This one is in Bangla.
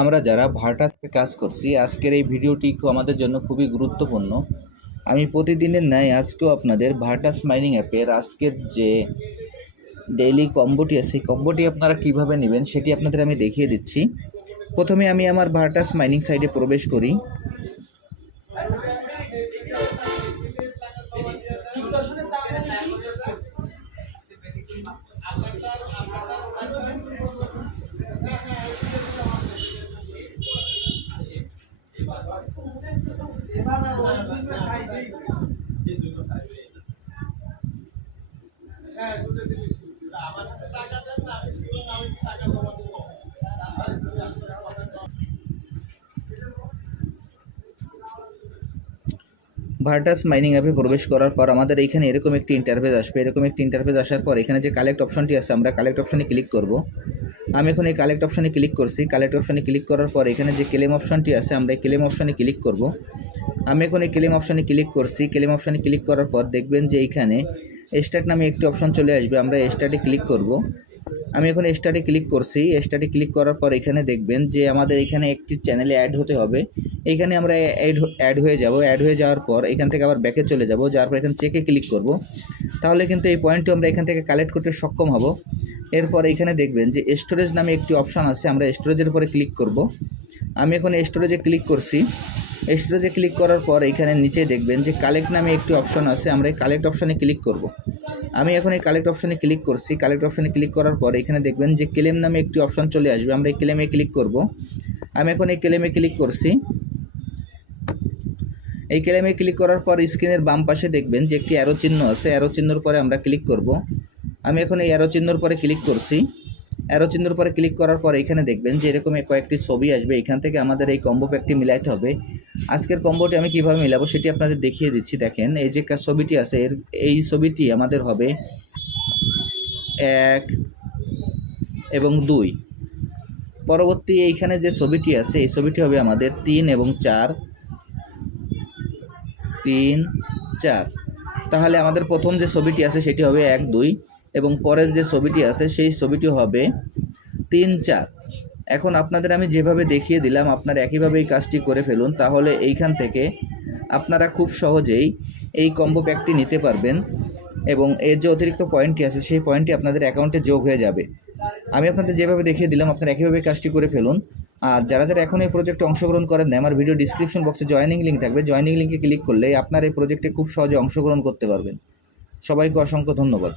আমরা যারা ভার্টাসে কাজ করছি, আজকের এই ভিডিওটি আমাদের জন্য খুবই গুরুত্বপূর্ণ। আমি প্রতিদিনের ন্যায় আজকেও আপনাদের ভার্টাস মাইনিং অ্যাপের আজকের যে ডেইলি কম্বোটি আছে, সেই কম্বোটি আপনারা কীভাবে নেবেন সেটি আপনাদের আমি দেখিয়ে দিচ্ছি। প্রথমে আমি আমার ভার্টাস মাইনিং সাইটে প্রবেশ করি। ভার্টাস মাইনিং অ্যাপে প্রবেশ করার পর আমাদের এখানে এরকম একটি ইন্টারফেস আসবে। এরকম একটি ইন্টারফেস আসার পর এখানে যে কালেক্ট অপশনটি আছে, আমরা কালেক্ট অপশনে ক্লিক করব। আমি এখন এই কালেক্ট অপশানে ক্লিক করছি। কালেক্ট অপশানে ক্লিক করার পর এখানে যে ক্লেম অপশানটি আছে, আমরা এই ক্লেম অপশানে ক্লিক করব। আমি এখন এই ক্লেম অপশানে ক্লিক করছি। ক্লেম অপশানে ক্লিক করার পর দেখবেন যে এইখানে স্টার্ট নামে একটি অপশান চলে আসবে। আমরা স্টার্টে ক্লিক করব। আমি এখন স্টার্টে ক্লিক করছি। স্টার্টে ক্লিক করার পর এখানে দেখবেন যে আমাদের এখানে একটি চ্যানেলে অ্যাড হতে হবে। এইখানে আমরা অ্যাড অ্যাড হয়ে যাব। অ্যাড হয়ে যাওয়ার পর এখান থেকে আবার ব্যাকে চলে যাব। যাওয়ার পর এখানে চেকে ক্লিক করব। তাহলে কিন্তু এই পয়েন্টটি আমরা এখান থেকে কালেক্ট করতে সক্ষম হব। এরপর এখানে দেখবেন যে স্টোরেজ নামে একটি অপশান আছে। আমরা স্টোরেজের উপরে ক্লিক করব। আমি এখন স্টোরেজে ক্লিক করছি। স্টোরেজে ক্লিক করার পর এখানে নিচে দেখবেন যে কালেক্ট নামে একটি অপশন আছে। আমরা কালেক্ট অপশানে ক্লিক করব। আমি এখন এই কালেক্ট অপশানে ক্লিক করছি। কালেক্ট অপশানে ক্লিক করার পর এখানে দেখবেন যে ক্লেম নামে একটি অপশন চলে আসবে। আমরা এই ক্লেমে ক্লিক করব। আমি এখন এই ক্লেমে ক্লিক করছি। এই ক্লেমে ক্লিক করার পর স্ক্রিনের বাম পাশে দেখবেন যে একটি অ্যারো চিহ্ন আছে। অ্যারো চিহ্নর পরে আমরা ক্লিক করব। আমি এখন এই অ্যারো চিহ্নর পরে ক্লিক করছি। অ্যারো চিহ্নর পরে ক্লিক করার পর এখানে দেখবেন যে এরকম কয়েকটি ছবি আসবে। এখান থেকে আমাদের এই কম্বো প্যাকটি মিলাইতে হবে। আজকের কম্বোটি আমি কীভাবে মিলাবো সেটি আপনাদের দেখিয়ে দিচ্ছি। দেখেন, এই যে ছবিটি আছে, এর এই ছবিটি আমাদের হবে এক এবং দুই। পরবর্তী এইখানে যে ছবিটি আছে, এই ছবিটি হবে আমাদের তিন এবং চার। তিন, চার। তাহলে আমাদের প্রথম যে ছবিটি আছে, সেটি হবে এক, দুই। এবং পরের যে ছবিটি আছে, সেই ছবিটি হবে তিন চার। এখন আপনাদের আমি যেভাবে দেখিয়ে দিলাম, আপনারা একইভাবে এই কাজটি করে ফেলুন, তাহলে এইখান থেকে আপনারা খুব সহজেই এই কম্বো প্যাকটি নিতে পারবেন এবং এর যে অতিরিক্ত পয়েন্টটি আছে, সেই পয়েন্টটি আপনাদের অ্যাকাউন্টে যোগ হয়ে যাবে। আমি আপনাদের যেভাবে দেখিয়ে দিলাম, আপনারা একইভাবে কাজটি করে ফেলুন। আর যারা যারা এখন এই প্রজেক্টে অংশগ্রহণ করেন না আমার ভিডিও ডিসক্রিপশন বক্সে জয়েনিং লিঙ্ক থাকবে। জয়েনিং লিঙ্কে ক্লিক করলে আপনার এই প্রজেক্টে খুব সহজে অংশগ্রহণ করতে পারবেন। সবাইকে অসংখ্য ধন্যবাদ।